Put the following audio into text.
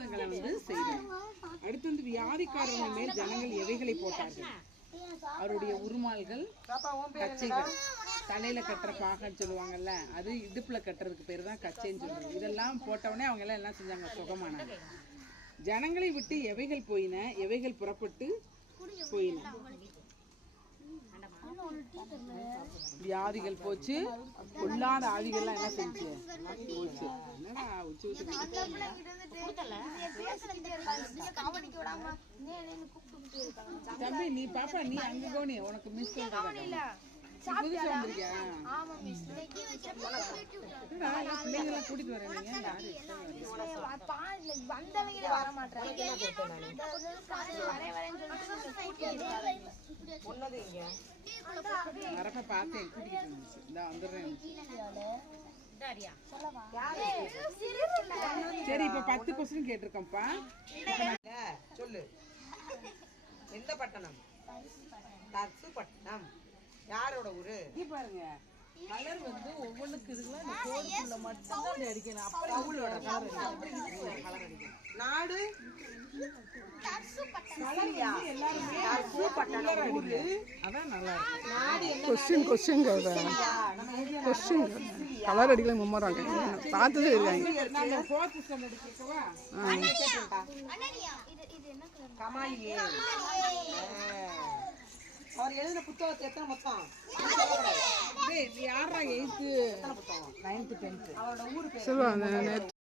வந்து செய்தார். அடுத்து வந்து வியாதிக்காரர்கள் மேல் ஜனங்கள் எவைகளை போட்டார்கள்? அவருடைய உருமால்கள், கச்சைகள், தலையில கட்டுற பாகன்னு சொல்லுவாங்கல்ல, அது இடுப்புல கட்டுறதுக்கு பேர் தான் கச்சைன்னு சொல்லுவாங்க. இதெல்லாம் போட்டவுடனே அவங்க எல்லாம் என்ன செஞ்சாங்க? சுகமானாங்க. ஜனங்களை விட்டு எவைகள் போயின? எவைகள் புறப்பட்டு போயின? வியாதிகள் போச்சு, பொல்லாத ஆவிகள்லாம் என்ன செஞ்சு போச்சு. என்னடா உச்சி தம்பி, நீ பாப்பா, நீ அங்க கோனி, உனக்கு மிஸ் சொல்றதா? புதுசா வந்திருக்கியா? பிள்ளைங்கெல்லாம் கூட்டிட்டு வரீங்க, வரப்ப பார்த்தேன், கூட்டிட்டு வந்துச்சு. இந்த வந்துடுறேன். சரி, இப்ப 10 கொஸ்டின் கேட்டிருக்கோம்ப்பா. சொல்லு. எந்த பட்டணம்? தர்சு பட்டணம். யாரோட ஊரு? பாருங்க, கலர் வந்து ஒவ்வொன்றுக்கு இருக்குல்ல, இந்த கோடுக்குள்ள மட்டும் தான் அடிக்கணும். அப்புறம் அவளோட கலர் அடிக்கணும். நாடு கொஸ்டின் கலர் அடிக்கல மும்மராங்க பார்த்ததே இருக்காங்க. அவர் எழுதின புத்தகத்தை எத்தனை மொத்தம்? யாரா 8th 9th 10th? அவரோட ஊரு பேர்